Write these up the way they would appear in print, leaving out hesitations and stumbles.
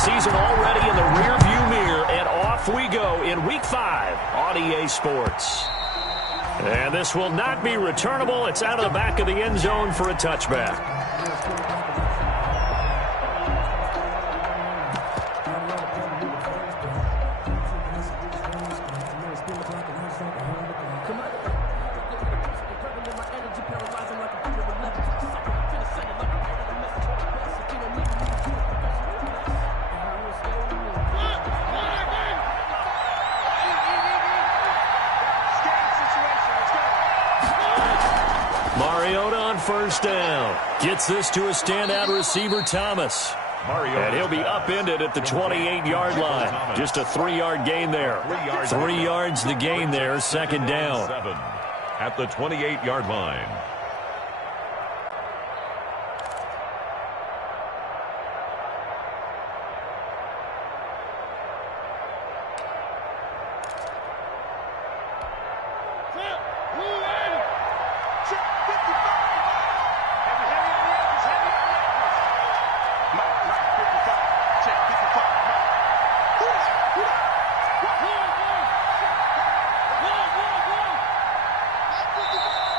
season already in the rearview mirror, and off we go in Week 5 on EA Sports. And this will not be returnable. It's out of the back of the end zone for a touchback. First down. Gets this to a standout receiver, Thomas. And he'll be upended at the 28-yard line. Just a 3-yard gain there. 3 yards the gain there, second down. At the 28-yard line.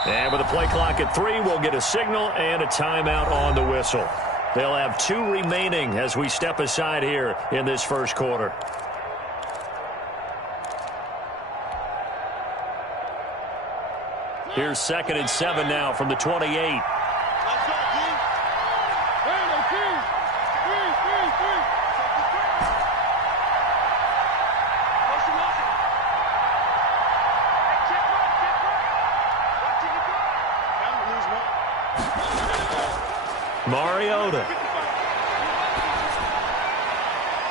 And with the play clock at 3, we'll get a signal and a timeout on the whistle. They'll have 2 remaining as we step aside here in this first quarter. Here's 2nd and 7 now from the 28. Mariota.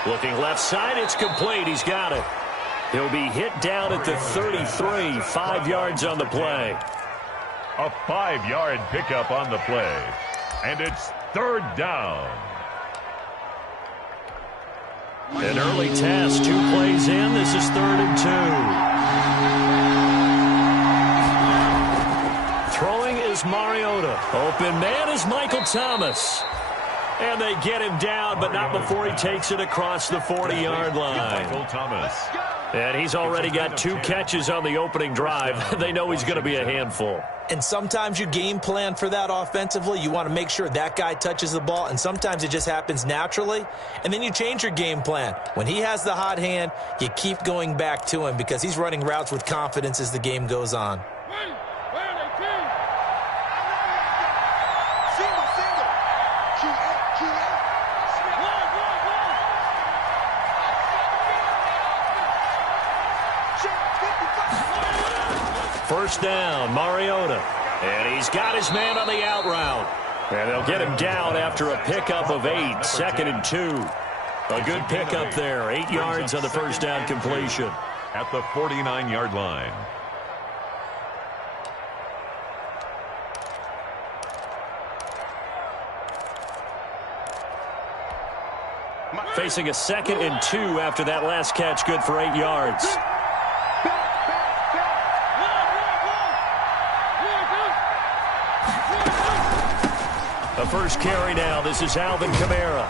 Looking left side, it's complete. He's got it. He'll be hit down at the 33, 5 yards on the play. A 5-yard pickup on the play. And it's 3rd down. An early test, 2 plays in. This is 3rd and 2. Throwing is Mariota. Open man is Michael Thomas. And they get him down, but not before he takes it across the 40-yard line. Michael Thomas. And he's already got 2 catches on the opening drive. They know he's going to be a handful. And sometimes you game plan for that offensively. You want to make sure that guy touches the ball, and sometimes it just happens naturally. And then you change your game plan. When he has the hot hand, you keep going back to him because he's running routes with confidence as the game goes on. First down, Mariota. And he's got his man on the out route. And they'll get him down after a pickup of 8, 2nd and 2. A good pickup there, 8 yards on the first down completion. At the 49-yard line. Facing a 2nd and 2 after that last catch, good for 8 yards. The first carry now. This is Alvin Kamara.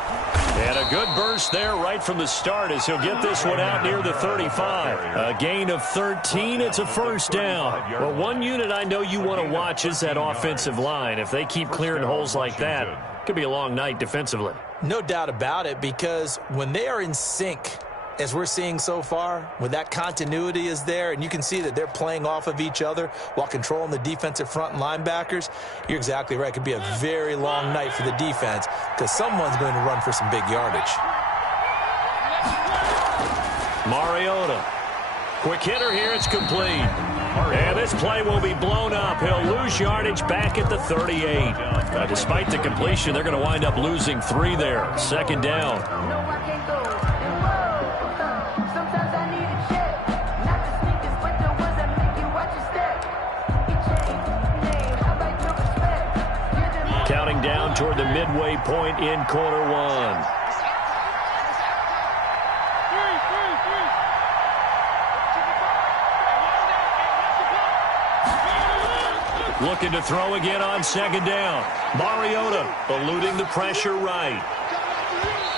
And a good burst there right from the start as he'll get this one out near the 35. A gain of 13. It's a first down. Well, one unit I know you want to watch is that offensive line. If they keep clearing holes like that, it could be a long night defensively. No doubt about it, because when they are in sync, as we're seeing so far, when that continuity is there, and you can see that they're playing off of each other while controlling the defensive front and linebackers, you're exactly right. It could be a very long night for the defense because someone's going to run for some big yardage. Mariota. Quick hitter here. It's complete. And this play will be blown up. He'll lose yardage back at the 38. Despite the completion, they're going to wind up losing 3 there. 2nd down. Counting down toward the midway point in quarter 1. Looking to throw again on 2nd down. Mariota eluding the pressure right.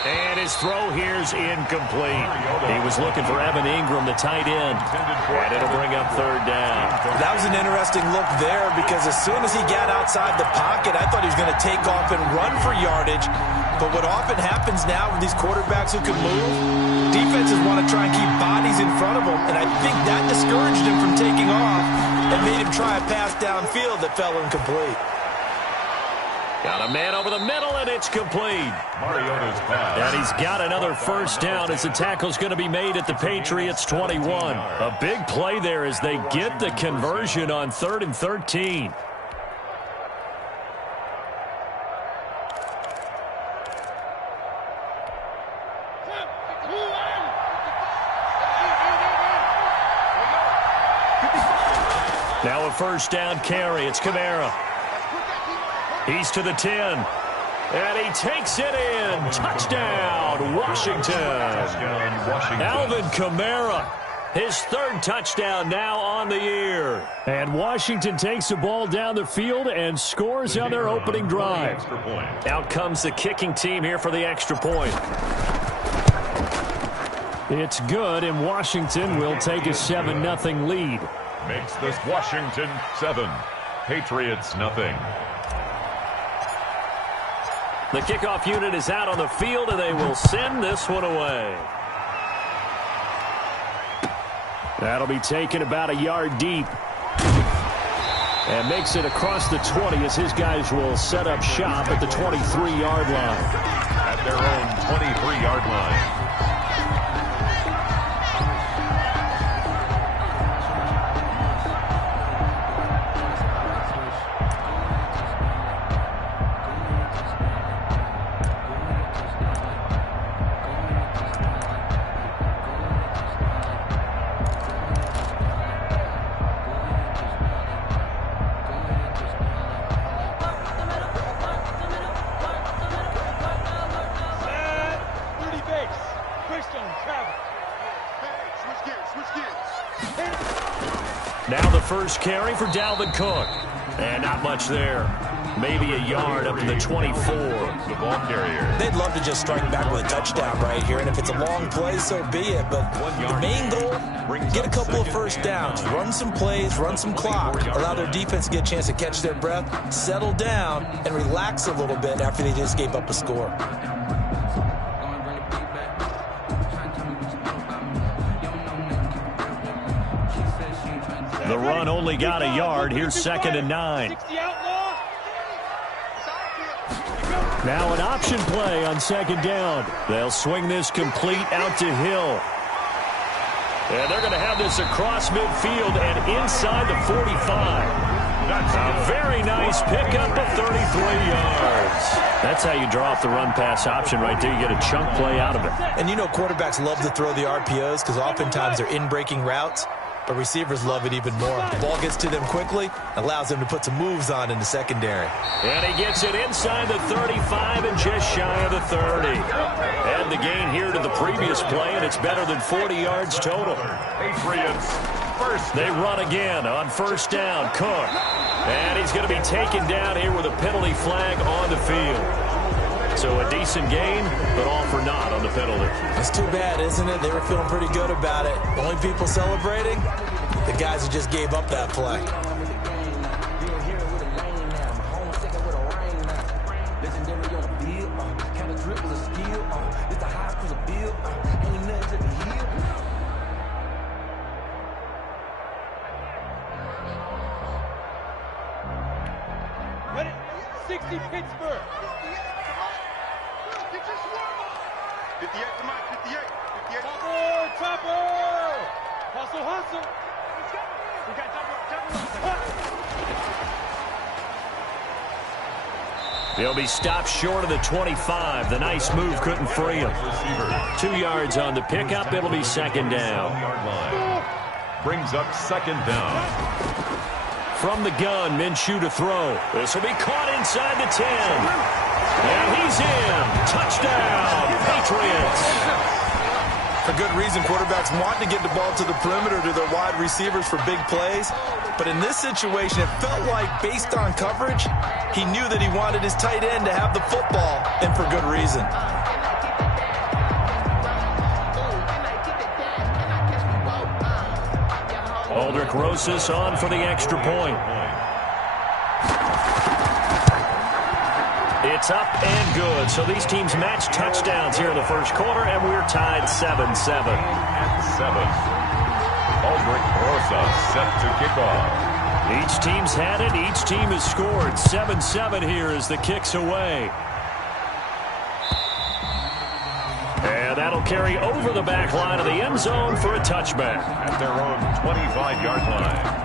And his throw here's incomplete. He was looking for Evan Ingram, the tight end. And it'll bring up third down. That was an interesting look there because as soon as he got outside the pocket, I thought he was going to take off and run for yardage. But what often happens now with these quarterbacks who can move, defenses want to try and keep bodies in front of them. And I think that discouraged him from taking off and made him try a pass downfield that fell incomplete. Got a man over the middle, and it's complete. Mariota's pass. And he's got another first down as the tackle's going to be made at the Patriots' 21. A big play there as they get the conversion on 3rd and 13. Now a first down carry. It's Kamara. He's to the 10. And he takes it in. Touchdown, Washington. Alvin Kamara, his 3rd touchdown now on the year. And Washington takes the ball down the field and scores on their opening drive. Out comes the kicking team here for the extra point. It's good, and Washington will take a 7-0 lead. Makes this Washington 7, Patriots 0. The kickoff unit is out on the field, and they will send this one away. That'll be taken about a yard deep. And makes it across the 20 as his guys will set up shop at the 23-yard line. At their own 23-yard line. Now the first carry for Dalvin Cook. And not much there. Maybe a yard up to the 24. The ball carrier. They'd love to just strike back with a touchdown right here. And if it's a long play, so be it. But the main goal, get a couple of first downs. Run some plays, run some clock. Allow their defense to get a chance to catch their breath, settle down, and relax a little bit after they just gave up a score. The run only got a yard. Here's 2nd and 9. Now an option play on 2nd down. They'll swing this complete out to Hill. And they're going to have this across midfield and inside the 45. That's a very nice pickup of 33 yards. That's how you draw up the run-pass option right there. You get a chunk play out of it. And you know quarterbacks love to throw the RPOs because oftentimes they're in-breaking routes. But receivers love it even more. The ball gets to them quickly, allows them to put some moves on in the secondary. And he gets it inside the 35 and just shy of the 30. And the gain here to the previous play, and it's better than 40 yards total. Patriots first. They run again on first down. Cook. And he's going to be taken down here with a penalty flag on the field. So a decent gain, but all for naught on the penalty. It's too bad, isn't it? They were feeling pretty good about it. The only people celebrating, the guys who just gave up that play. Ready? 60 Pittsburgh. 58, come on, 58. 58. Chopper! Hustle, hustle. We got He'll be stopped short of the 25. The nice move couldn't free him. 2 yards on the pickup. It'll be 2nd down. Brings up 2nd down. From the gun, Minshew to throw. This will be caught inside the 10. And he's in. Touchdown, Patriots. For good reason, quarterbacks want to get the ball to the perimeter to their wide receivers for big plays. But in this situation, it felt like, based on coverage, he knew that he wanted his tight end to have the football, and for good reason. Aldrich Rosas on for the extra point. It's up and good. So these teams match touchdowns here in the first quarter, and we're tied 7-7. At 7. Aldrich Rosas set to kick off. Each team's had it. Each team has scored. 7-7 here as the kick's away. And that'll carry over the back line of the end zone for a touchback. At their own 25-yard line.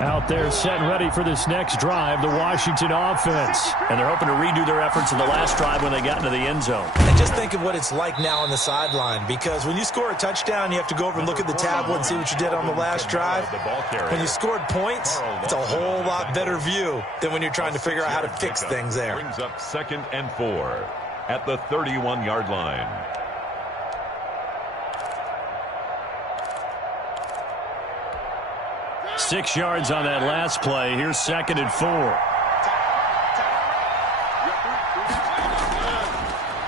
Out there set and ready for this next drive, the Washington offense. And they're hoping to redo their efforts in the last drive when they got into the end zone. And just think of what it's like now on the sideline, because when you score a touchdown, you have to go over and look at the tablet and see what you did on the last drive. When you scored points, it's a whole lot better view than when you're trying to figure out how to fix things there. Brings up 2nd and 4 at the 31-yard line. Six yards on that last play. Here's 2nd and 4.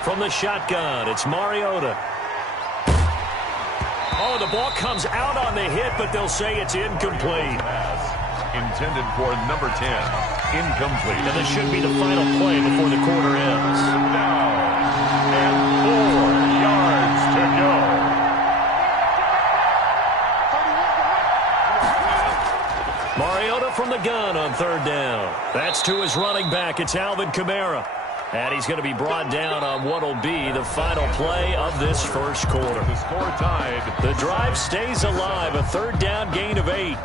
From the shotgun, it's Mariota. Oh, the ball comes out on the hit, but they'll say it's incomplete. Intended for number 10. Incomplete. And this should be the final play before the quarter ends. Down. And 4 yards to go. Mariota from the gun on 3rd down. That's to his running back. It's Alvin Kamara. And he's going to be brought down on what will be the final play of this first quarter. The score tied. The drive stays alive. A 3rd down gain of 8.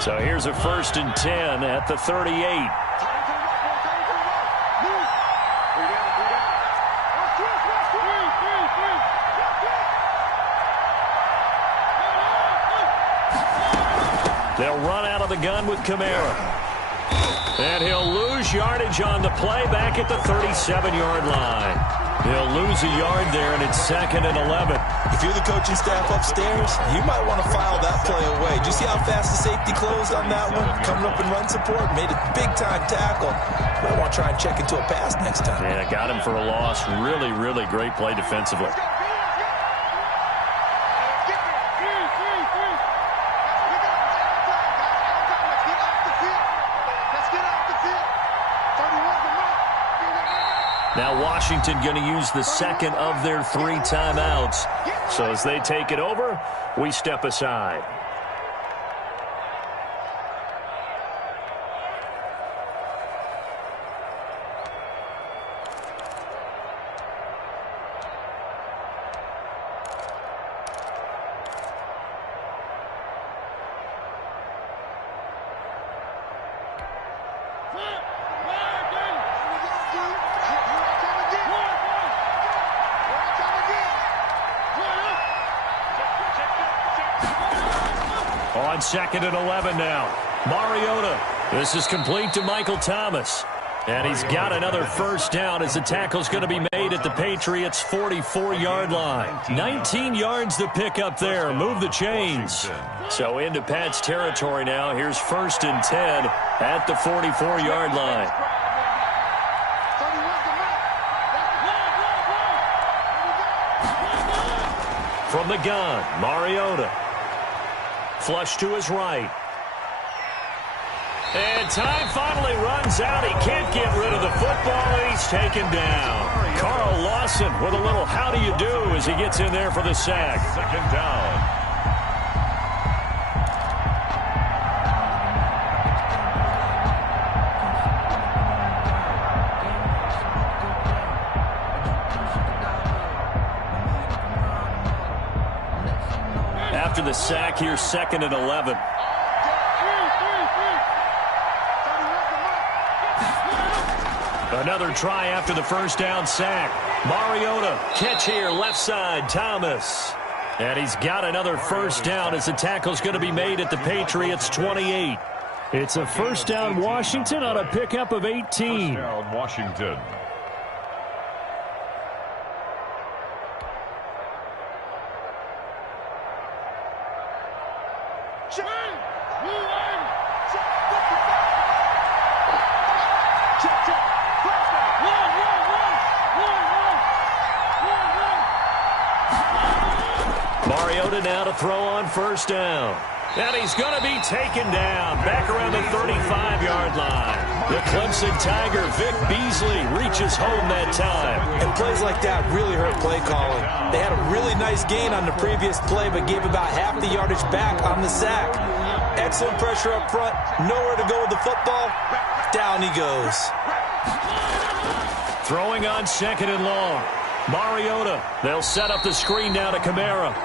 So here's a 1st and 10 at the 38. They'll run out of the gun with Kamara. And he'll lose yardage on the play back at the 37-yard line. He'll lose a yard there, and it's 2nd and 11. If you're the coaching staff upstairs, you might want to file that play away. Do you see how fast the safety closed on that one? Coming up in run support, made a big-time tackle. Might want to try and check into a pass next time. Yeah, got him for a loss. Really, really great play defensively. Now Washington going to use the 2nd of their 3 timeouts. So as they take it over, we step aside. On 2nd and 11 now. Mariota. This is complete to Michael Thomas. And he's got another 1st down as the tackle's going to be made at the Patriots' 44-yard line. 19 yards to pick up there. Move the chains. So into Pat's territory now. Here's 1st and 10 at the 44-yard line. From the gun, Mariota. Flush to his right. And time finally runs out. He can't get rid of the football, and he's taken down. Carl Lawson with a little how do you do as he gets in there for the sack. 2nd down. After the sack, here's 2nd and 11. Another try after the first down sack. Mariota, catch here, left side, Thomas. And he's got another first down as the tackle's going to be made at the Patriots' 28. It's a first down Washington on a pickup of 18. First down Washington. Mariota now to throw on first down. And he's going to be taken down back around the 35-yard line. The Clemson Tiger, Vic Beasley, reaches home that time. And plays like that really hurt play calling. They had a really nice gain on the previous play, but gave about half the yardage back on the sack. Excellent pressure up front. Nowhere to go with the football. Down he goes. Throwing on second and long. Mariota, they'll set up the screen now to Kamara.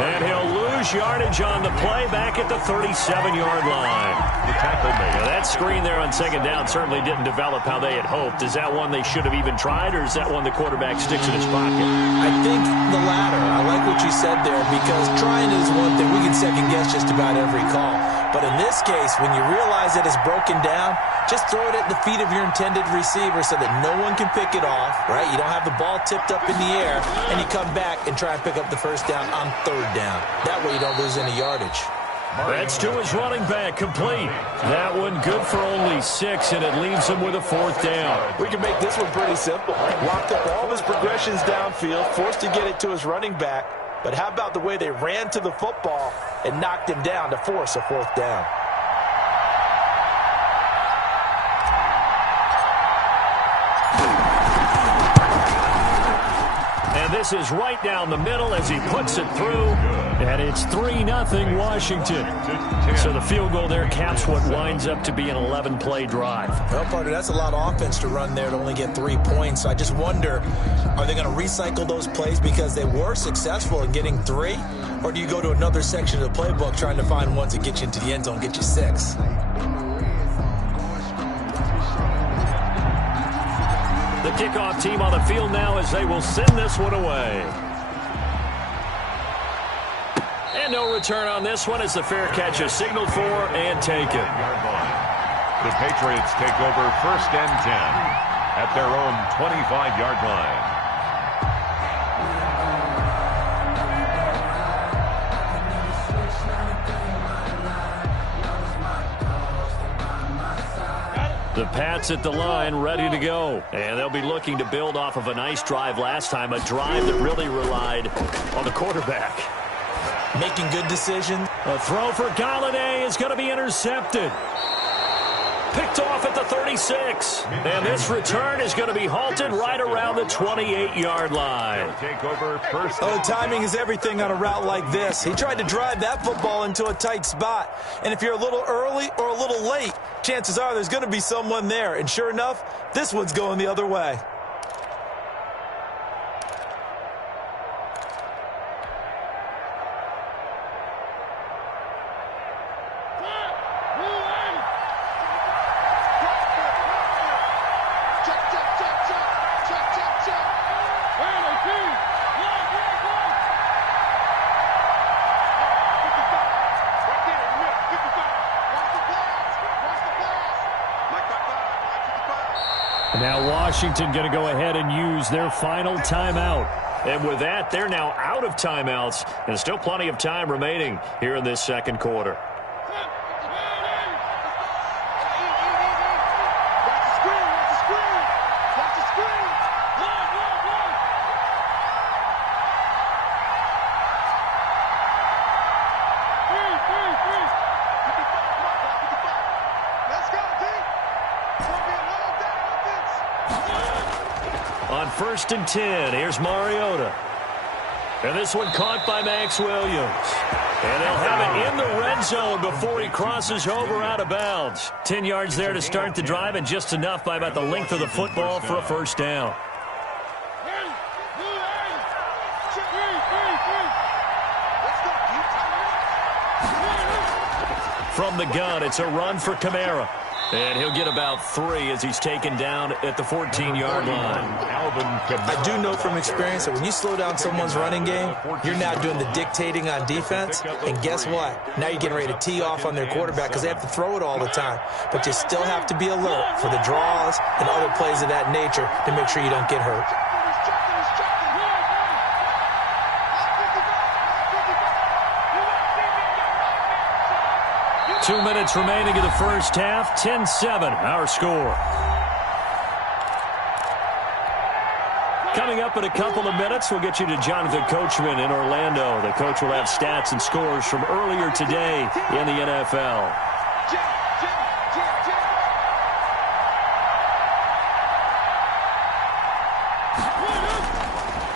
And he'll lose yardage on the play back at the 37-yard line. The tackle made. Now that screen there on second down certainly didn't develop how they had hoped. Is that one they should have even tried, or is that one the quarterback sticks in his pocket? I think the latter. I like what you said there, because trying is one thing. We can second-guess just about every call. But in this case, when you realize that it's broken down, just throw it at the feet of your intended receiver so that no one can pick it off, right? You don't have the ball tipped up in the air, and you come back and try and pick up the first down on third down. That way you don't lose any yardage. That's to his running back, complete. That one good for only 6, and it leaves him with a fourth down. We can make this one pretty simple. Locked up all of his progressions downfield, forced to get it to his running back. But how about the way they ran to the football and knocked him down to force a fourth down? And this is right down the middle as he puts it through. And it's 3-0 Washington. So the field goal there caps what winds up to be an 11-play drive. Well, partner, that's a lot of offense to run there to only get 3 points. So I just wonder, are they going to recycle those plays because they were successful in getting 3? Or do you go to another section of the playbook trying to find ones that get you into the end zone, get you 6? The kickoff team on the field now as they will send this one away. And no return on this one as the fair catch is signaled for and taken. The Patriots take over first and 10 at their own 25-yard line. The Pats at the line, ready to go. And they'll be looking to build off of a nice drive last time, a drive that really relied on the quarterback. Making good decisions. A throw for Galladay is going to be intercepted. Picked off at the 36. And this return is going to be halted right around the 28-yard line. Take over first. Oh, timing is everything on a route like this. He tried to drive that football into a tight spot. And if you're a little early or a little late, chances are there's going to be someone there. And sure enough, this one's going the other way. Now Washington going to go ahead and use their final timeout. And with that, they're now out of timeouts. And still plenty of time remaining here in this second quarter. On 1st and 10, here's Mariota. And this one caught by Max Williams. And they'll have it in the red zone before he crosses over out of bounds. 10 yards there to start the drive, and just enough by about the length of the football for a first down. From the gun, it's a run for Kamara. And he'll get about 3 as he's taken down at the 14-yard line. I do know from experience that when you slow down someone's running game, you're now doing the dictating on defense. And guess what? Now you're getting ready to tee off on their quarterback because they have to throw it all the time. But you still have to be alert for the draws and other plays of that nature to make sure you don't get hurt. Two minutes remaining in the first half. 10-7, our score. Coming up in a couple of minutes, we'll get you to Jonathan Coachman in Orlando. The coach will have stats and scores from earlier today in the NFL.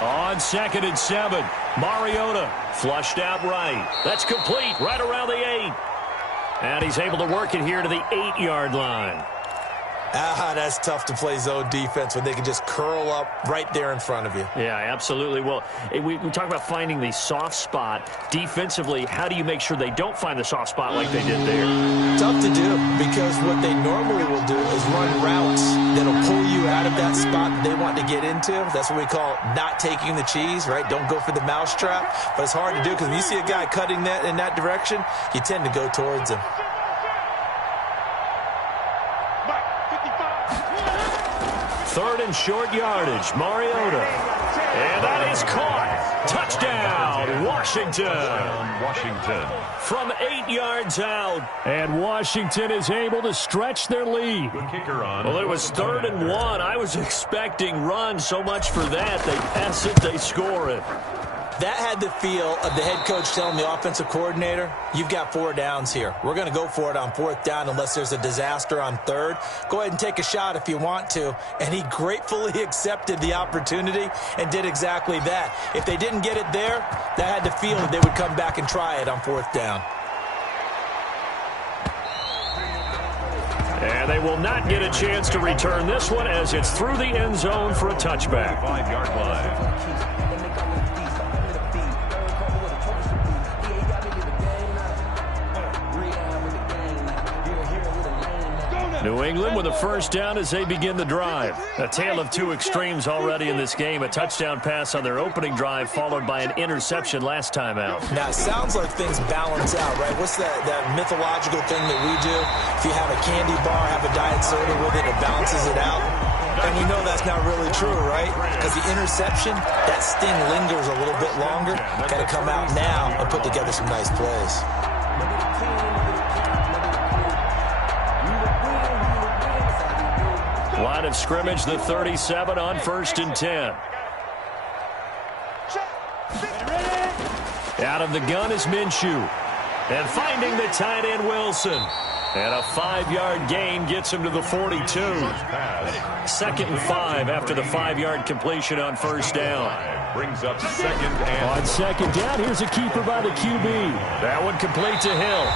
On 2nd and 7, Mariota flushed out right. That's complete right around the 8. And he's able to work it here to the 8-yard line. That's tough to play zone defense when they can just curl up right there in front of you. Yeah, absolutely. Well, we talk about finding the soft spot. Defensively, how do you make sure they don't find the soft spot like they did there? Tough to do because what they normally will do is run routes that'll pull you out of that spot that they want to get into. That's what we call not taking the cheese, right? Don't go for the mousetrap. But it's hard to do because when you see a guy cutting that in that direction, you tend to go towards him. 3rd and short yardage, Mariota. And that is caught. Touchdown, Washington. From 8 yards out. And Washington is able to stretch their lead. Good kicker on. Well, it was 3rd and 1. I was expecting run, so much for that. They pass it, they score it. That had the feel of the head coach telling the offensive coordinator, you've got 4 downs here. We're going to go for it on 4th down unless there's a disaster on 3rd. Go ahead and take a shot if you want to. And he gratefully accepted the opportunity and did exactly that. If they didn't get it there, that had the feel that they would come back and try it on 4th down. And they will not get a chance to return this one as it's through the end zone for a touchback. 5-yard line. New England with a first down as they begin the drive. A tale of 2 extremes already in this game. A touchdown pass on their opening drive followed by an interception last time out. Now, it sounds like things balance out, right? What's that mythological thing that we do? If you have a candy bar, have a diet soda with it, it balances it out. And we know that's not really true, right? Because the interception, that sting lingers a little bit longer. Got to come out now and put together some nice plays. Line of scrimmage, the 37 on 1st and 10. Out of the gun is Minshew. And finding the tight end Wilson. And a 5-yard gain gets him to the 42. 2nd and 5 after the 5-yard completion on 1st down. Brings up 2nd and... On 2nd down, here's a keeper by the QB. That one complete to Hill.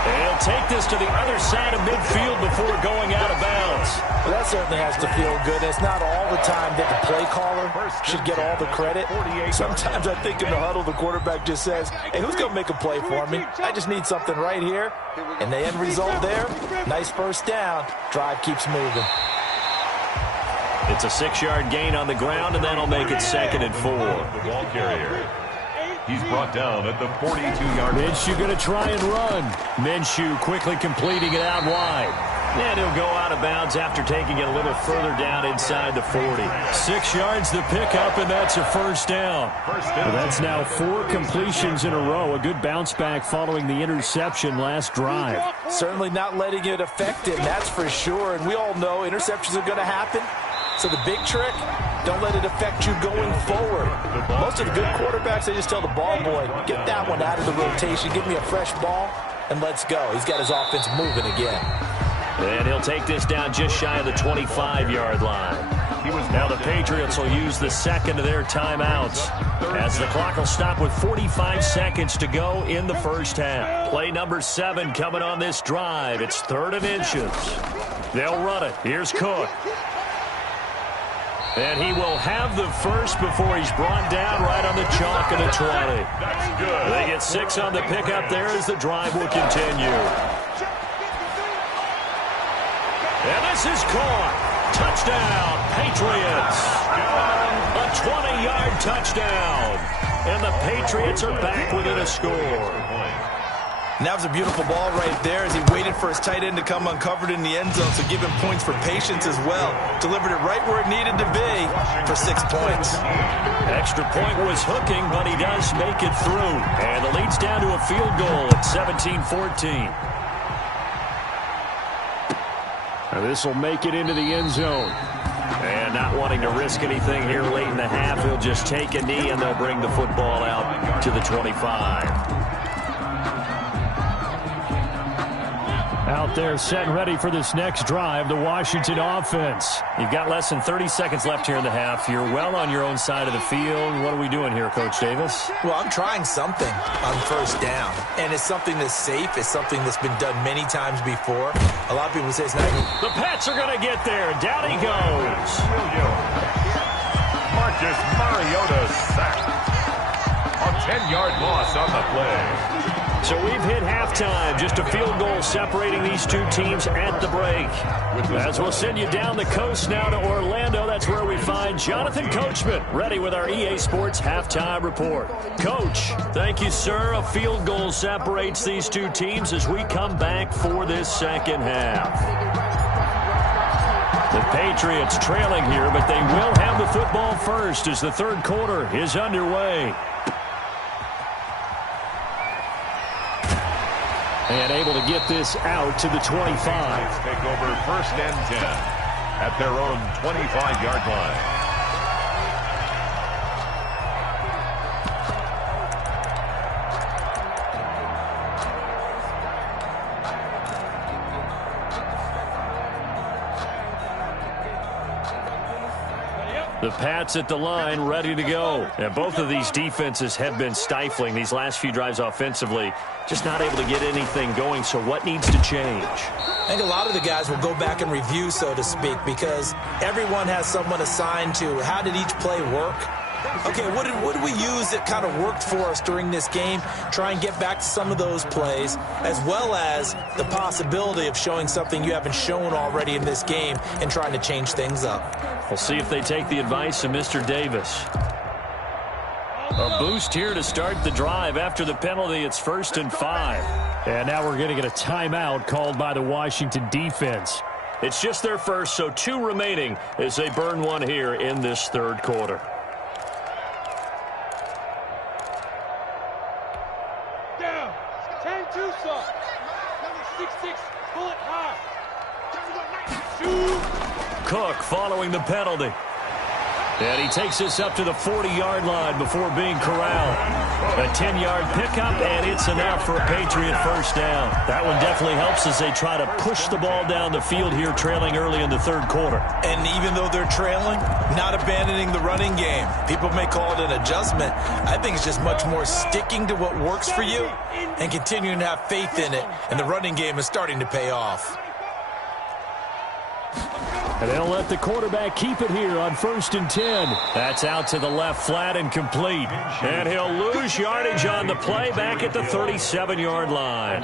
And he'll take this to the other side of midfield before going out of bounds. Well, that certainly has to feel good. It's not all the time that the play caller should get all the credit. Sometimes I think in the huddle, the quarterback just says, hey, who's going to make a play for me? I just need something right here. And the end result there, nice first down. Drive keeps moving. It's a 6-yard gain on the ground, and that'll make it 2nd and 4. The ball carrier. He's brought down at the 42-yard line. Minshew going to try and run. Minshew quickly completing it out wide. And he'll go out of bounds after taking it a little further down inside the 40. 6 yards the pickup, and that's a first down. Well, that's now 4 completions in a row. A good bounce back following the interception last drive. Certainly not letting it affect him, that's for sure. And we all know interceptions are going to happen. So the big trick, don't let it affect you going forward. Most of the good quarterbacks, they just tell the ball boy, get that one out of the rotation, give me a fresh ball, and let's go. He's got his offense moving again. And he'll take this down just shy of the 25-yard line. Now the Patriots will use the second of their timeouts as the clock will stop with 45 seconds to go in the first half. Play number 7 coming on this drive. It's 3rd and inches. They'll run it. Here's Cook. And he will have the first before he's brought down right on the chalk of the 20. That's good. They get 6 on the pickup there as the drive will continue. This is caught. Touchdown, Patriots. A 20-yard touchdown. And the Patriots are back within a score. And that was a beautiful ball right there as he waited for his tight end to come uncovered in the end zone, so give him points for patience as well. Delivered it right where it needed to be for 6 points. Extra point was hooking, but he does make it through. And the lead's down to a field goal at 17-14. This will make it into the end zone. And not wanting to risk anything here late in the half, he'll just take a knee and they'll bring the football out to the 25. Out there set and ready for this next drive, the Washington offense. You've got less than 30 seconds left here in the half. You're well on your own side of the field. What are we doing here, Coach Davis? Well, I'm trying something on first down, and it's something that's safe. It's something that's been done many times before. A lot of people say it's not. The Pats are going to get there. Down he goes. Marcus Mariota sacked. A 10-yard loss on the play. So we've hit halftime. Just a field goal separating these two teams at the break. As we'll send you down the coast now to Orlando, that's where we find Jonathan Coachman, ready with our EA Sports halftime report. Coach, thank you, sir. A field goal separates these two teams as we come back for this second half. The Patriots trailing here, but they will have the football first as the third quarter is underway. And able to get this out to the 25. Take over first and 10 at their own 25-yard line. The Pats at the line, ready to go. And both of these defenses have been stifling these last few drives offensively. Just not able to get anything going, so what needs to change? I think a lot of the guys will go back and review, so to speak, because everyone has someone assigned to how did each play work. Okay, what did we use that kind of worked for us during this game? Try and get back to some of those plays, as well as the possibility of showing something you haven't shown already in this game and trying to change things up. We'll see if they take the advice of Mr. Davis. A boost here to start the drive. After the penalty, it's 1st and 5. And now we're going to get a timeout called by the Washington defense. It's just their first, so 2 remaining as they burn one here in this third quarter. Down. 10-2 sub. Number 6-6, bullet high. Shoot. Cook following the penalty. And he takes this up to the 40-yard line before being corralled. A 10-yard pickup, and it's enough for a Patriot first down. That one definitely helps as they try to push the ball down the field here, trailing early in the third quarter. And even though they're trailing, not abandoning the running game. People may call it an adjustment. I think it's just much more sticking to what works for you and continuing to have faith in it. And the running game is starting to pay off. And they'll let the quarterback keep it here on 1st and 10. That's out to the left, flat and complete. And he'll lose yardage on the play back at the 37-yard line.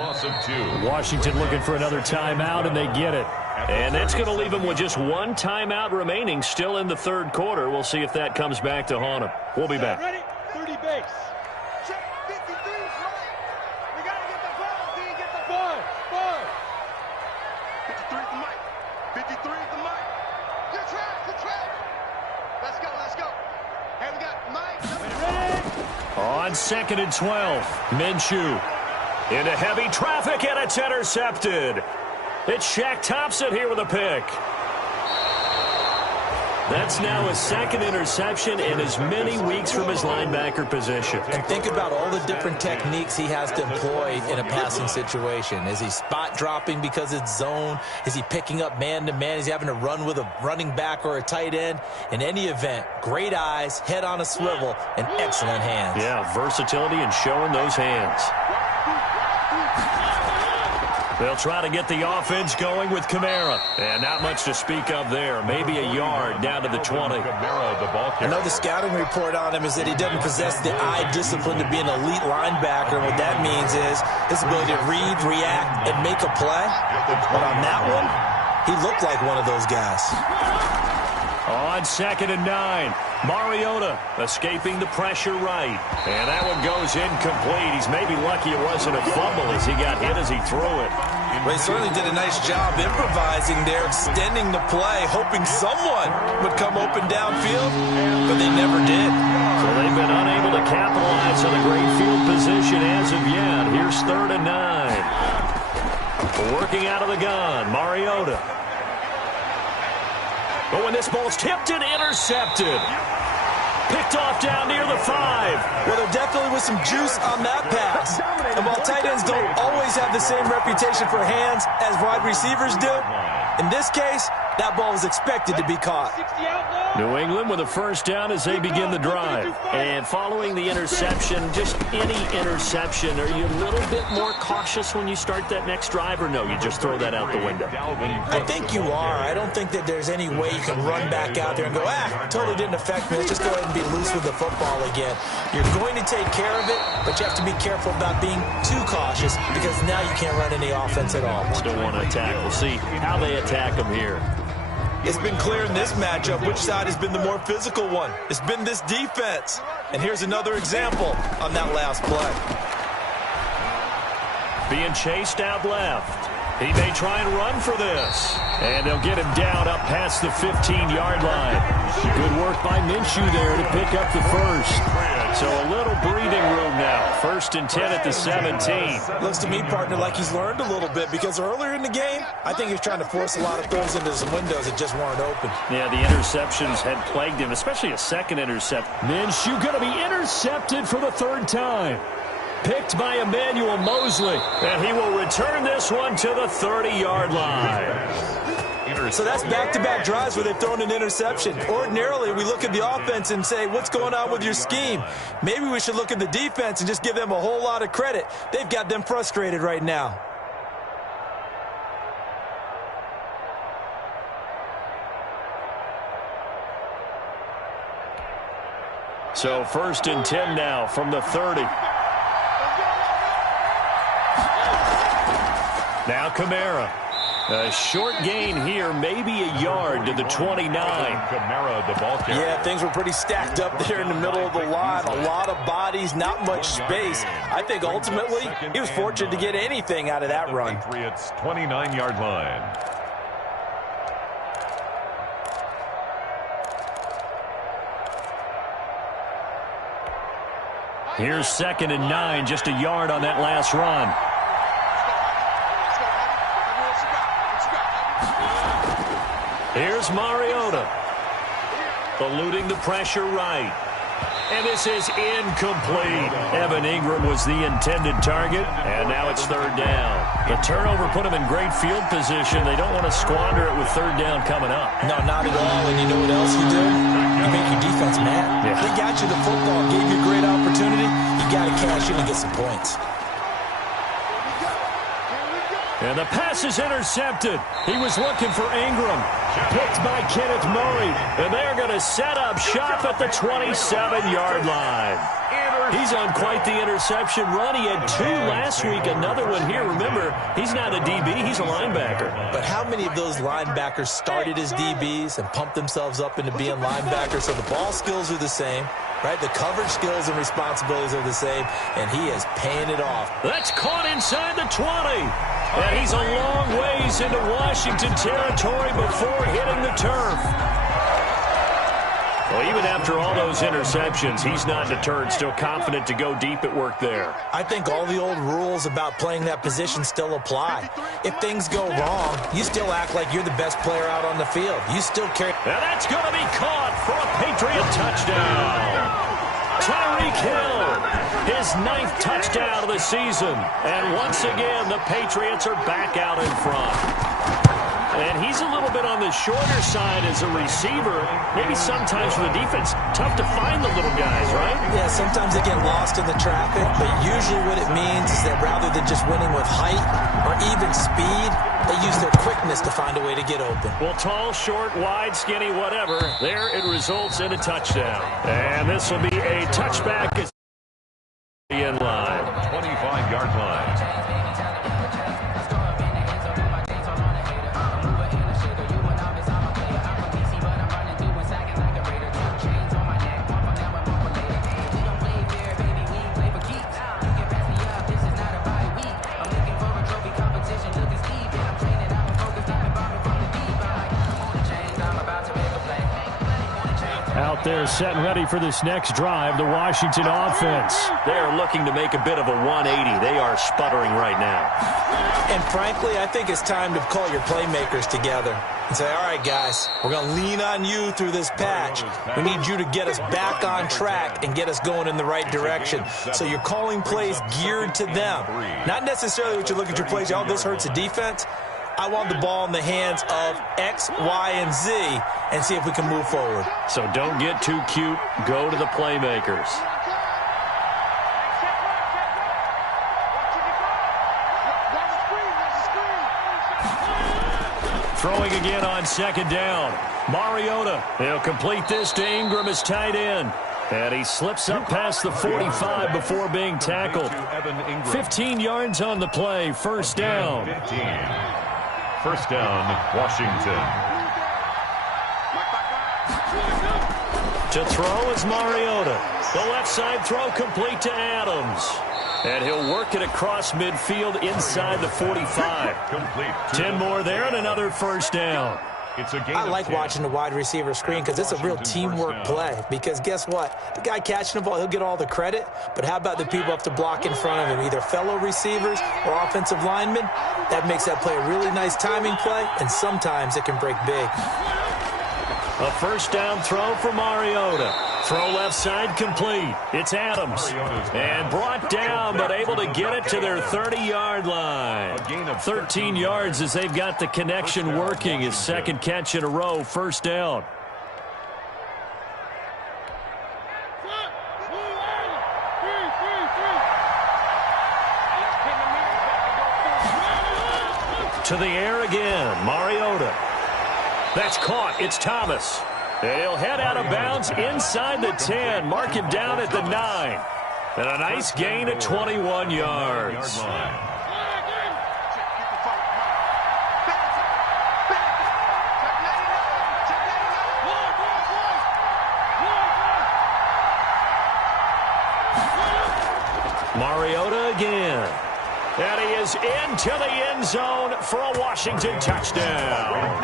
Washington looking for another timeout, and they get it. And that's going to leave them with just 1 timeout remaining still in the third quarter. We'll see if that comes back to haunt them. We'll be back. Ready? 30 base. Check 53's right. We got to get the ball. Get the ball. 53 is the mic. 53 is the mic. Good trap. Let's go. Hey, we got Mike. On 2nd and 12, Minshew into heavy traffic, and it's intercepted. It's Shaq Thompson here with a pick. That's now his 2nd interception in as many weeks from his linebacker position. And think about all the different techniques he has to employ in a passing situation. Is he spot dropping because it's zone? Is he picking up man-to-man? Is he having to run with a running back or a tight end? In any event, great eyes, head on a swivel, and excellent hands. Yeah, versatility and showing those hands. They'll try to get the offense going with Kamara. And not much to speak of there. Maybe a yard down to the 20. I know the scouting report on him is that he doesn't possess the eye discipline to be an elite linebacker. What that means is his ability to read, react, and make a play. But on that one, he looked like one of those guys. On 2nd and 9, Mariota escaping the pressure right. And that one goes incomplete. He's maybe lucky it wasn't a fumble as he got hit as he threw it. Well, he certainly did a nice job improvising there, extending the play, hoping someone would come open downfield, but they never did. So they've been unable to capitalize on a great field position as of yet. Here's 3rd and 9. Working out of the gun, Mariota. But when this ball's tipped and intercepted. Picked off down near the 5. Well, there definitely was some juice on that pass. And while tight ends don't always have the same reputation for hands as wide receivers do, in this case, that ball was expected to be caught. New England with a first down as they begin the drive. And following the interception, just any interception, are you a little bit more cautious when you start that next drive, or no, you just throw that out the window? I think you are. I don't think that there's any way you can run back out there and go, totally didn't affect me. Let's just go ahead and be loose with the football again. You're going to take care of it, but you have to be careful about being too cautious because now you can't run any offense at all. Still want to attack. We'll see how they attack them here. It's been clear in this matchup which side has been the more physical one. It's been this defense. And here's another example on that last play. Being chased out left. He may try and run for this. And they'll get him down up past the 15-yard line. Good work by Minshew there to pick up the first. So a little breathing room now. 1st and 10 at the 17. Looks to me, partner, like he's learned a little bit because earlier in the game, I think he was trying to force a lot of throws into some windows that just weren't open. Yeah, the interceptions had plagued him, especially a second intercept. Minshew going to be intercepted for the 3rd time. Picked by Emmanuel Mosley. And he will return this one to the 30-yard line. So that's back-to-back drives where they've thrown an interception. Ordinarily, we look at the offense and say, what's going on with your scheme? Maybe we should look at the defense and just give them a whole lot of credit. They've got them frustrated right now. So 1st and 10 now from the 30. Now Kamara. A short gain here, maybe a yard to the 29. Kamara, the ball carrier. Yeah, things were pretty stacked up there in the middle of the line. A lot of bodies, not much space. I think ultimately he was fortunate to get anything out of that run. Patriots 29-yard line. Here's 2nd and 9, just a yard on that last run. Here's Mariota. Eluding the pressure right. And this is incomplete. Evan Ingram was the intended target, and now it's 3rd down. The turnover put them in great field position. They don't want to squander it with 3rd down coming up. No, not at all. And you know what else you do? You make your defense mad. Yeah. They got you the football, gave you a great opportunity. You got to cash in and get some points. And the pass is intercepted. He was looking for Ingram. Picked by Kenneth Murray. And they're going to set up shop at the 27-yard line. He's on quite the interception run. He had 2 last week. Another one here. Remember, he's not a DB. He's a linebacker. But how many of those linebackers started as DBs and pumped themselves up into being linebackers? So the ball skills are the same, right? The coverage skills and responsibilities are the same, and he is paying it off. That's caught inside the 20. And he's a long ways into Washington territory before hitting the turf. Well, even after all those interceptions, he's not deterred, still confident to go deep at work there. I think all the old rules about playing that position still apply. If things go wrong, you still act like you're the best player out on the field. You still carry. And that's going to be caught for a Patriot touchdown. Tyreek Hill, his 9th touchdown of the season. And once again, the Patriots are back out in front. And he's a little bit on the shorter side as a receiver. Maybe sometimes for the defense, tough to find the little guys, right? Yeah, sometimes they get lost in the traffic, but usually what it means is that rather than just winning with height or even speed, they use their quickness to find a way to get open. Well, tall, short, wide, skinny, whatever, there it results in a touchdown. And this will be a touchback as in line. 25-yard line. They're set and ready for this next drive, the Washington offense. They are looking to make a bit of a 180. They are sputtering right now. And frankly, I think it's time to call your playmakers together and say, all right, guys, we're going to lean on you through this patch. We need you to get us back on track and get us going in the right direction. So you're calling plays geared to them. Not necessarily what you look at your plays, oh, this hurts the defense. I want the ball in the hands of X, Y, and Z and see if we can move forward. So don't get too cute. Go to the playmakers. Throwing again on second down. Mariota. He'll complete this to Ingram as tight end. And he slips up past the 45 before being tackled. 15 yards on the play. First down. First down, Washington. To throw is Mariota. The left side throw complete to Adams. And he'll work it across midfield inside the 45. 10 more there and another first down. I like watching the wide receiver screen because it's a real teamwork play. Because guess what? The guy catching the ball, he'll get all the credit. But how about the people up to block in front of him, either fellow receivers or offensive linemen? That makes that play a really nice timing play, and sometimes it can break big. A first down throw for Mariota. Throw left side complete. It's Adams. And brought down, but able to get it to their 30-yard line. 13 yards as they've got the connection working. His second catch in a row. First down. To the air again. Mariota. That's caught. It's Thomas. And he'll head out of bounds inside the 10. Mark him down at the 9. And a nice gain of 21 yards. Mariota again. And he is into the end zone for a Washington touchdown.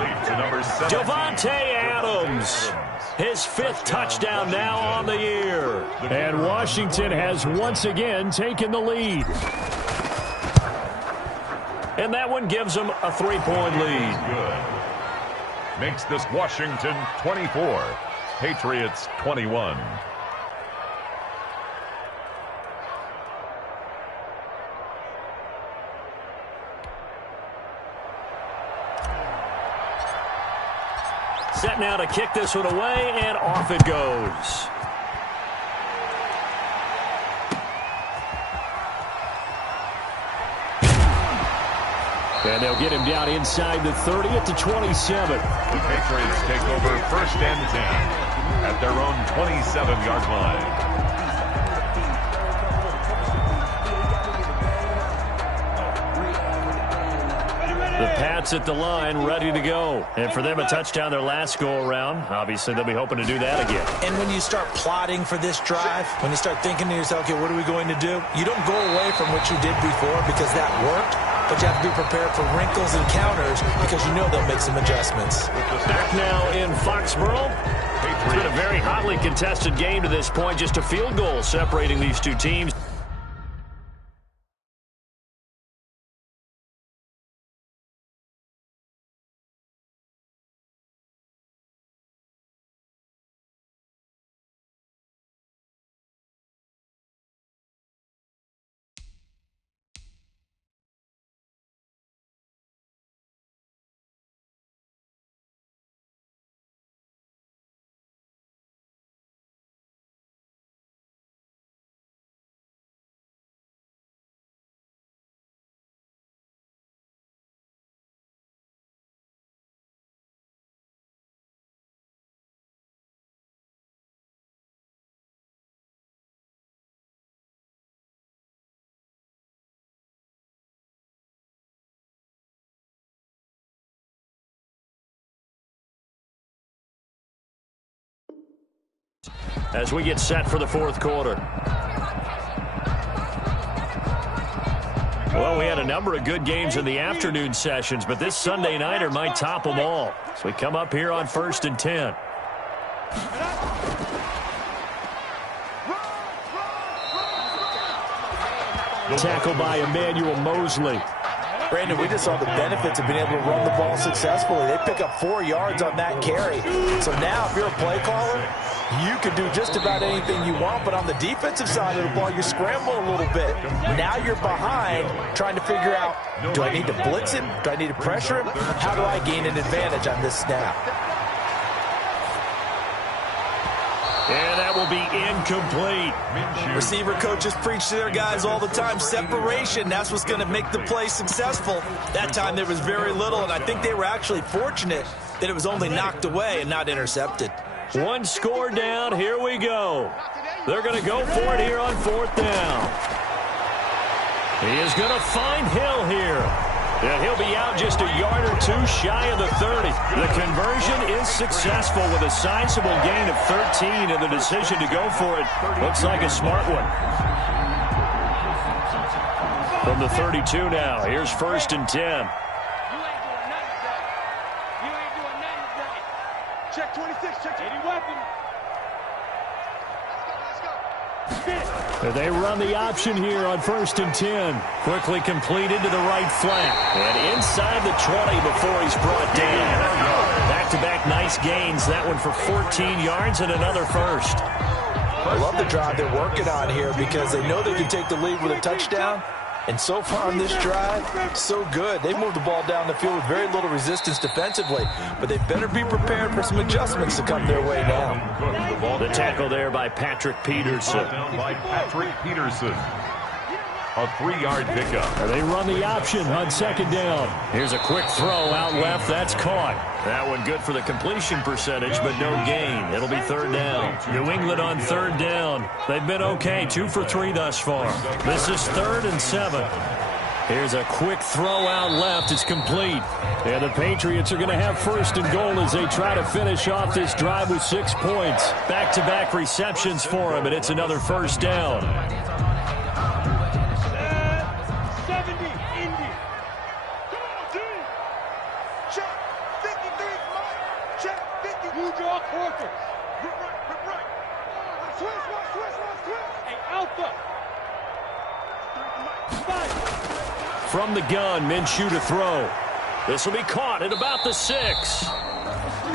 Davante Adams, his 5th touchdown now on the year. And Washington has once again taken the lead. And that one gives them a 3-point lead. Good. Makes this Washington 24, Patriots 21. Set now to kick this one away, and off it goes. And they'll get him down inside the 30 at the 27. The Patriots take over first and 10 at their own 27-yard line. The Pats at the line, ready to go. And for them, a touchdown their last go-around. Obviously, they'll be hoping to do that again. And when you start plotting for this drive, when you start thinking to yourself, okay, what are we going to do? You don't go away from what you did before because that worked, but you have to be prepared for wrinkles and counters because you know they'll make some adjustments. Back now in Foxborough. It's been a very hotly contested game to this point. Just a field goal separating these two teams. As we get set for the fourth quarter. Well, we had a number of good games in the afternoon sessions, but this Sunday nighter might top them all. So we come up here on 1st and 10. Tackle by Emmanuel Mosley. Brandon, we just saw the benefits of being able to run the ball successfully. They pick up 4 yards on that carry. So now, if you're a play caller, you can do just about anything you want, but on the defensive side of the ball, you scramble a little bit. Now you're behind, trying to figure out, do I need to blitz him? Do I need to pressure him? How do I gain an advantage on this snap? And that will be incomplete. Receiver coaches preach to their guys all the time. Separation, that's what's going to make the play successful. That time there was very little, and I think they were actually fortunate that it was only knocked away and not intercepted. One score down. Here we go. They're going to go for it here on 4th down. He is going to find Hill here. And he'll be out just a yard or 2 shy of the 30. The conversion is successful with a sizable gain of 13, and the decision to go for it looks like a smart one. From the 32 now, here's 1st and 10. Check 26, check 80 weapon. They run the option here on 1st and 10. Quickly completed to the right flat. And inside the 20 before he's brought down. Back-to-back nice gains. That one for 14 yards and another first. I love the drive they're working on here because they know they can take the lead with a touchdown. And so far on this drive, so good. They moved the ball down the field with very little resistance defensively, but they better be prepared for some adjustments to come their way now. The tackle there by Patrick Peterson. A 3-yard pickup. They run the option on 2nd down. Here's a quick throw out left. That's caught. That one good for the completion percentage, but no gain. It'll be 3rd down. New England on 3rd down. They've been okay, 2 for 3 thus far. This is 3rd and 7. Here's a quick throw out left. It's complete. And the Patriots are going to have 1st and goal as they try to finish off this drive with 6 points. Back-to-back receptions for him, and it's another 1st down. From the gun, Minshew to throw. This will be caught at about the 6.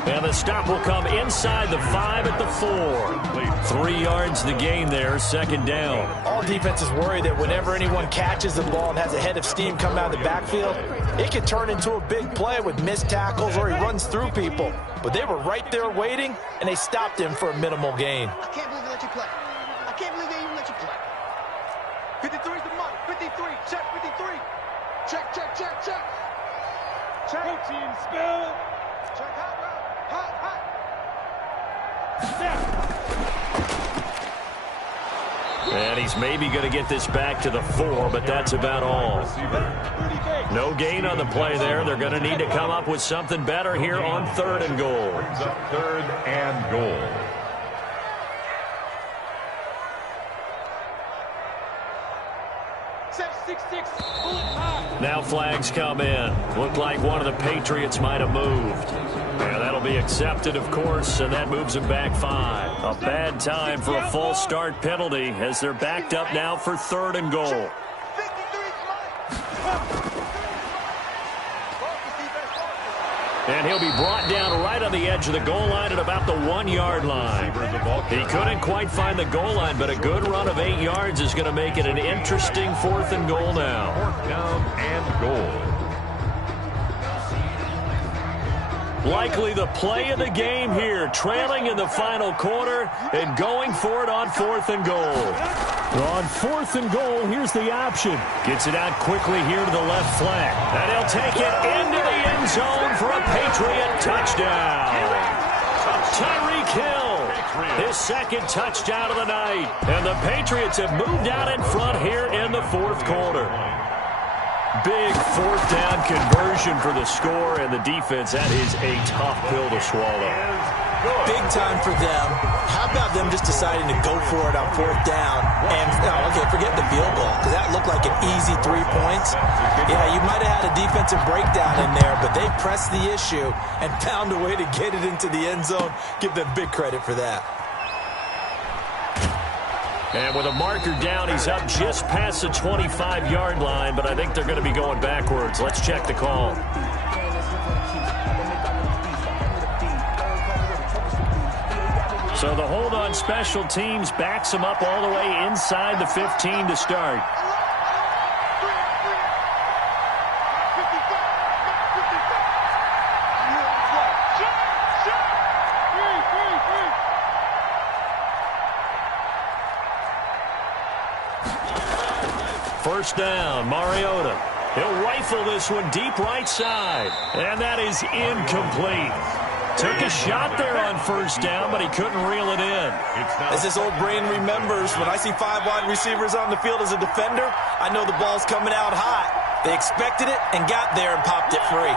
And the stop will come inside the 5 at the 4. 3 yards the gain there, 2nd down. All defenses worry that whenever anyone catches the ball and has a head of steam come out of the backfield, it can turn into a big play with missed tackles or he runs through people. But they were right there waiting, and they stopped him for a minimal gain. I can't believe they let you play. I can't believe they even let you play. 53's the money. 53. Check 53. Check, check, check, check. Check. Protein spill. Check hot route. Hot, hot. And he's maybe going to get this back to the 4, but that's about all. No gain on the play there. They're going to need to come up with something better here on 3rd and goal. 3rd and goal. Now flags come in. Looked like one of the Patriots might have moved. Yeah, that'll be accepted, of course, and that moves them back 5. A bad time for a false start penalty as they're backed up now for 3rd and goal. And he'll be brought down right on the edge of the goal line at about the 1-yard line. He couldn't quite find the goal line, but a good run of 8 yards is going to make it an interesting 4th and goal now. 4th down and goal. Likely the play of the game here, trailing in the final quarter and going for it on 4th and goal. On 4th and goal, here's the option. Gets it out quickly here to the left flank. And he'll take it into the end zone for a Patriot touchdown. Tyreek Hill, his 2nd touchdown of the night. And the Patriots have moved out in front here in the 4th quarter. Big 4th down conversion for the score, and the defense, that is a tough pill to swallow. Big time for them. How about them just deciding to go for it on 4th down? And, okay, forget the field goal, because that looked like an easy 3 points. Yeah, you might have had a defensive breakdown in there, but they pressed the issue and found a way to get it into the end zone. Give them big credit for that. And with a marker down, he's up just past the 25-yard line, but I think they're going to be going backwards. Let's check the call. So the hold on special teams backs him up all the way inside the 15 to start. First down, Mariota. He'll rifle this one deep right side. And that is incomplete. Took a shot there on first down, but he couldn't reel it in. As this old brain remembers, when I see 5 wide receivers on the field as a defender, I know the ball's coming out hot. They expected it and got there and popped it free.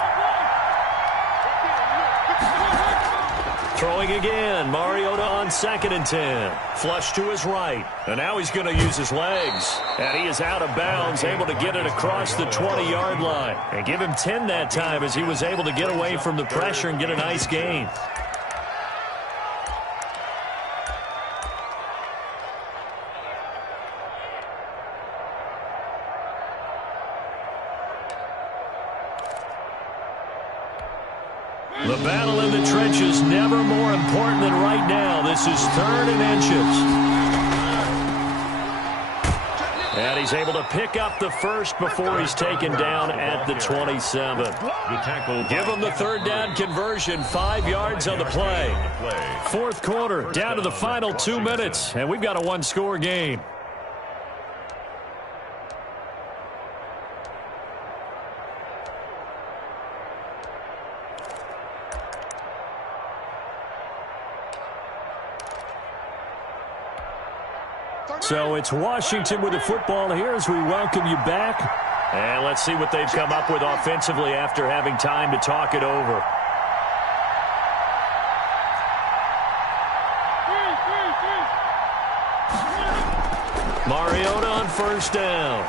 Throwing again, Mariota on 2nd and 10. Flush to his right. And now he's going to use his legs. And he is out of bounds, able to get it across the 20-yard line. And give him 10 that time as he was able to get away from the pressure and get a nice gain. The battle in the trenches never more important than right now. This is 3rd and inches. And he's able to pick up the first before he's taken down at the 27. Give him the 3rd down conversion, 5 yards on the play. 4th quarter, down to the final 2 minutes, and we've got a 1-score game. So it's Washington with the football here as we welcome you back. And let's see what they've come up with offensively after having time to talk it over. Mariota on first down.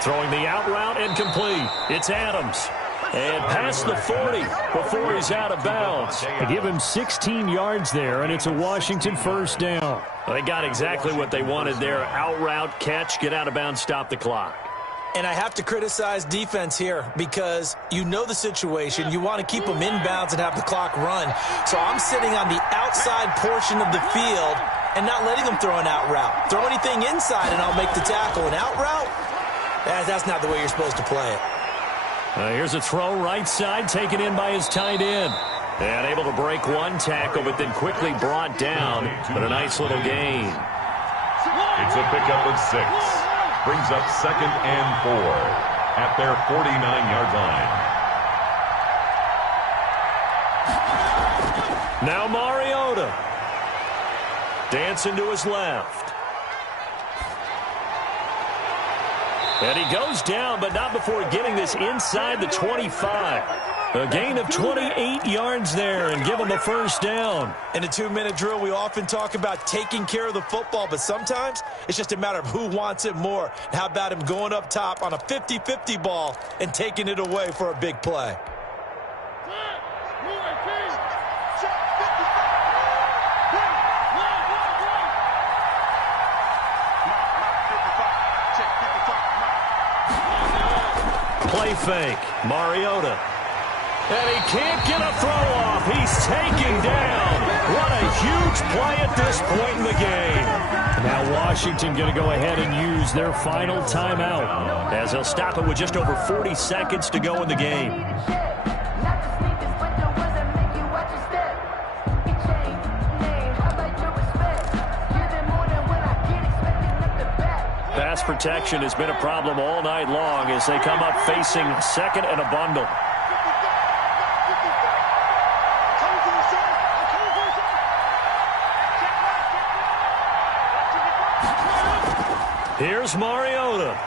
Throwing the out route and complete. It's Adams. And past the 40 before he's out of bounds. They give him 16 yards there, and it's a Washington first down. Well, they got exactly what they wanted there. Out route, catch, get out of bounds, stop the clock. And I have to criticize defense here because you know the situation. You want to keep them inbounds and have the clock run. So I'm sitting on the outside portion of the field and not letting them throw an out route. Throw anything inside and I'll make the tackle. An out route? That's not the way you're supposed to play it. Here's a throw right side, taken in by his tight end. And able to break one tackle, but then quickly brought down. But a nice little gain. It's a pickup of 6. Brings up 2nd and 4 at their 49-yard line. Now Mariota. Dancing to his left. And he goes down, but not before getting this inside the 25. A gain of 28 yards there and give him a first down. In a 2-minute drill, we often talk about taking care of the football, but sometimes it's just a matter of who wants it more. How about him going up top on a 50-50 ball and taking it away for a big play? Play fake, Mariota. And he can't get a throw off. He's taken down. What a huge play at this point in the game. Now Washington going to go ahead and use their final timeout as they'll stop it with just over 40 seconds to go in the game. Pass protection has been a problem all night long as they come up facing 2nd and a bundle. Here's Mariota.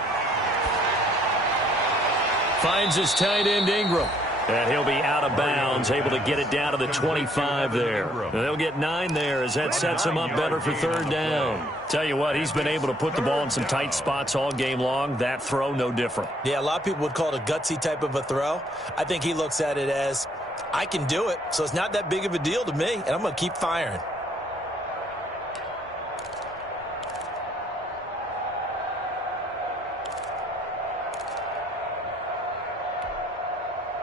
Finds his tight end Ingram. And he'll be out of bounds, able to get it down to the 25 there. And they'll get 9 there as that sets him up better for third down. Tell you what, he's been able to put the ball in some tight spots all game long. That throw, no different. Yeah, a lot of people would call it a gutsy type of a throw. I think he looks at it as, I can do it, so it's not that big of a deal to me, and I'm going to keep firing.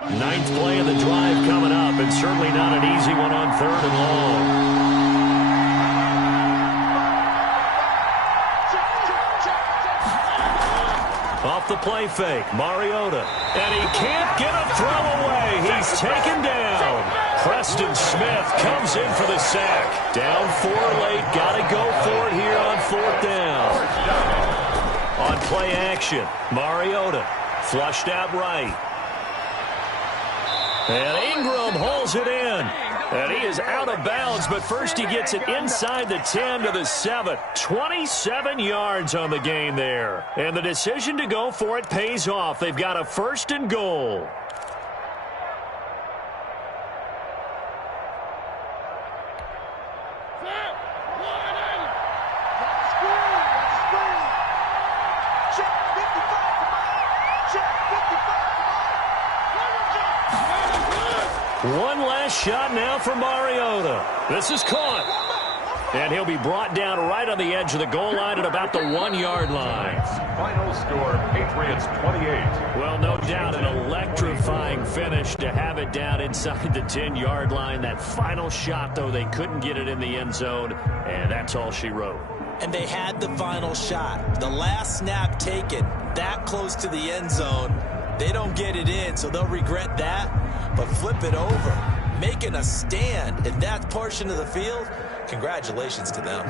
Ninth play of the drive coming up, and certainly not an easy one on third and long. Off the play fake, Mariota. And he can't get a throw away. He's taken down. Preston Smith comes in for the sack. Down 4 late. Got to go for it here on fourth down. On play action, Mariota flushed out right. And Ingram hauls it in. And he is out of bounds, but first he gets it inside the 10 to the 7. 27 yards on the game there. And the decision to go for it pays off. They've got a first and goal. One last shot now for Mariota. This is caught. And he'll be brought down right on the edge of the goal line at about the 1-yard line. Final score, Patriots 28. Well, no doubt an electrifying finish to have it down inside the 10-yard line. That final shot, though, they couldn't get it in the end zone, and that's all she wrote. And they had the final shot. The last snap taken that close to the end zone. They don't get it in, so they'll regret that. But flip it over, making a stand in that portion of the field, congratulations to them.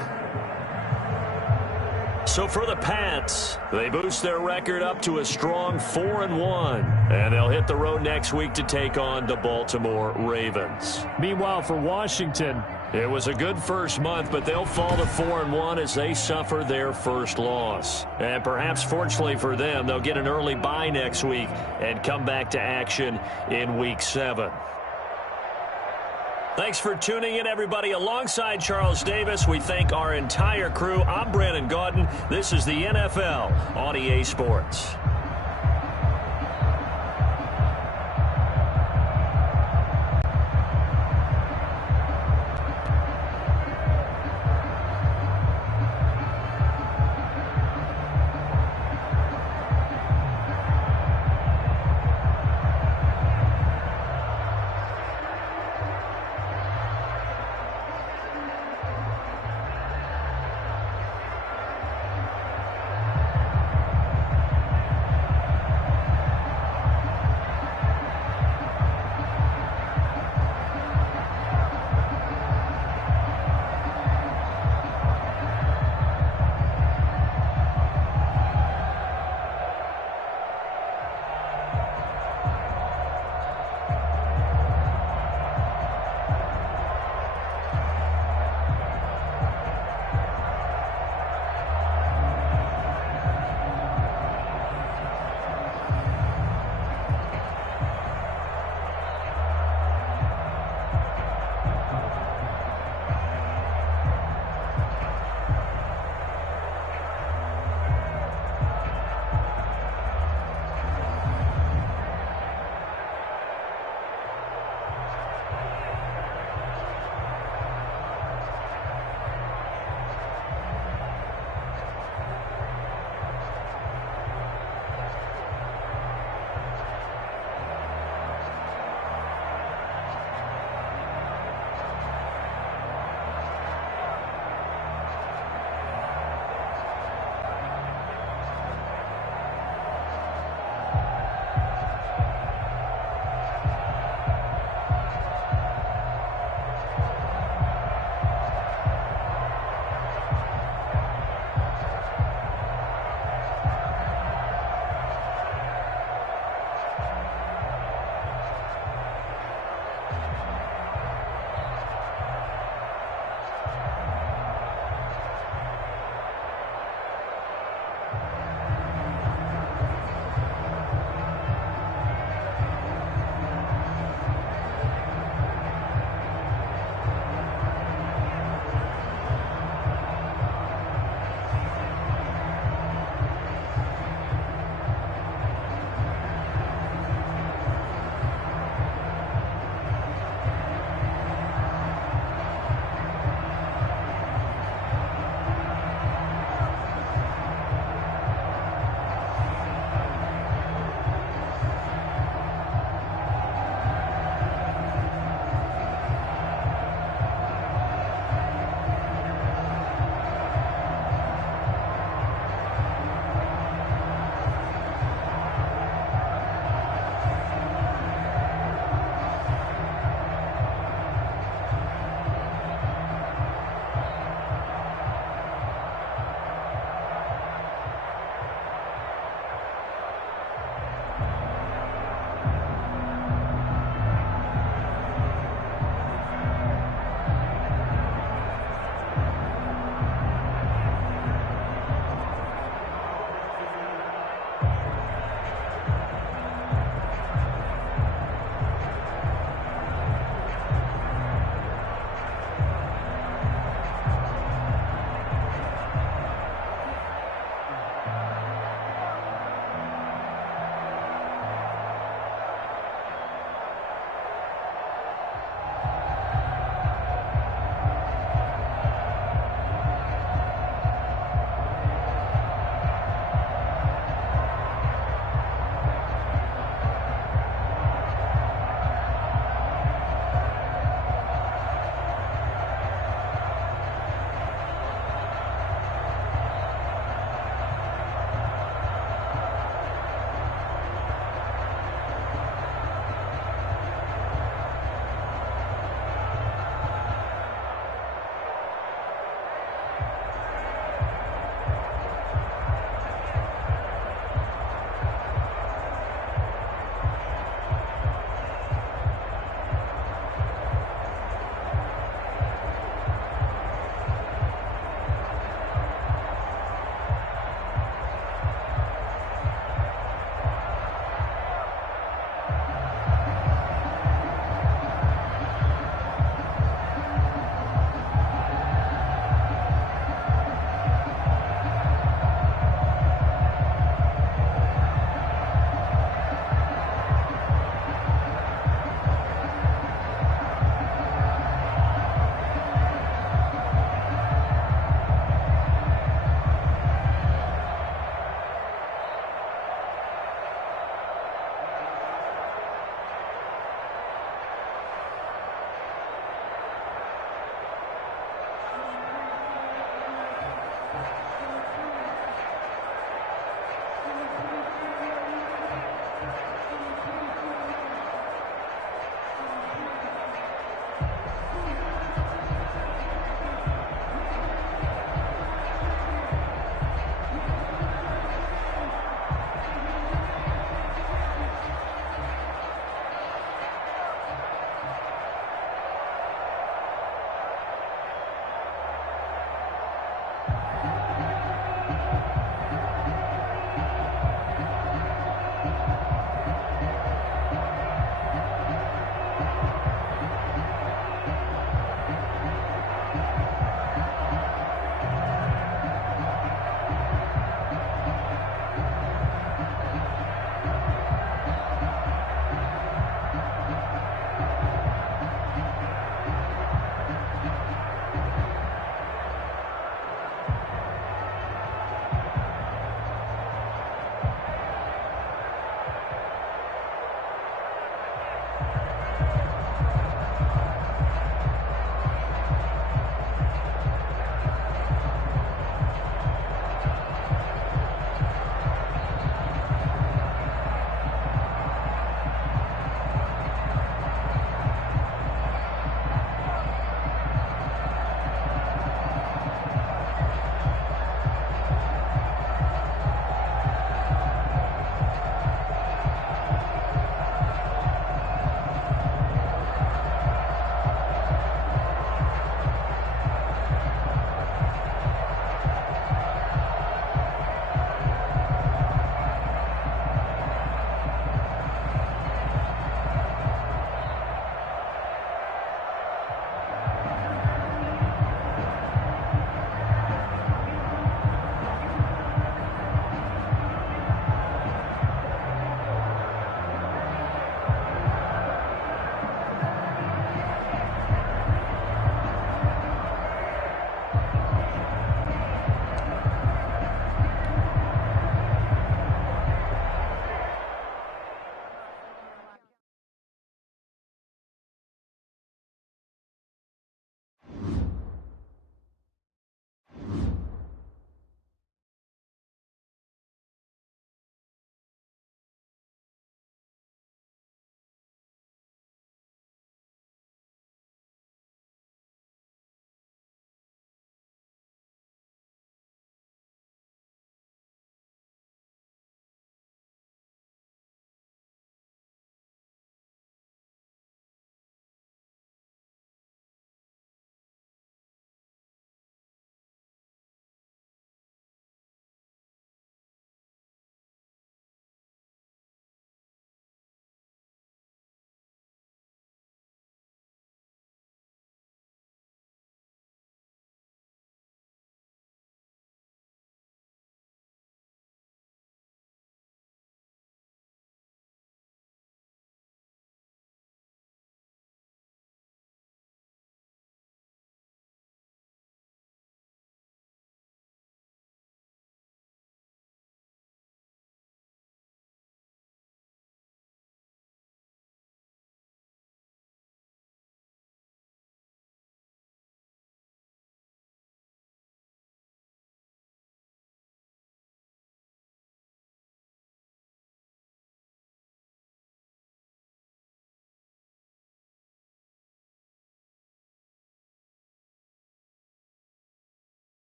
So for the Pats, they boost their record up to a strong 4-1. And they'll hit the road next week to take on the Baltimore Ravens. Meanwhile, for Washington, it was a good first month, but they'll fall to 4-1 as they suffer their first loss. And perhaps fortunately for them, they'll get an early bye next week and come back to action in Week 7. Thanks for tuning in, everybody. Alongside Charles Davis, we thank our entire crew. I'm Brandon Gaudin. This is the NFL on EA Sports.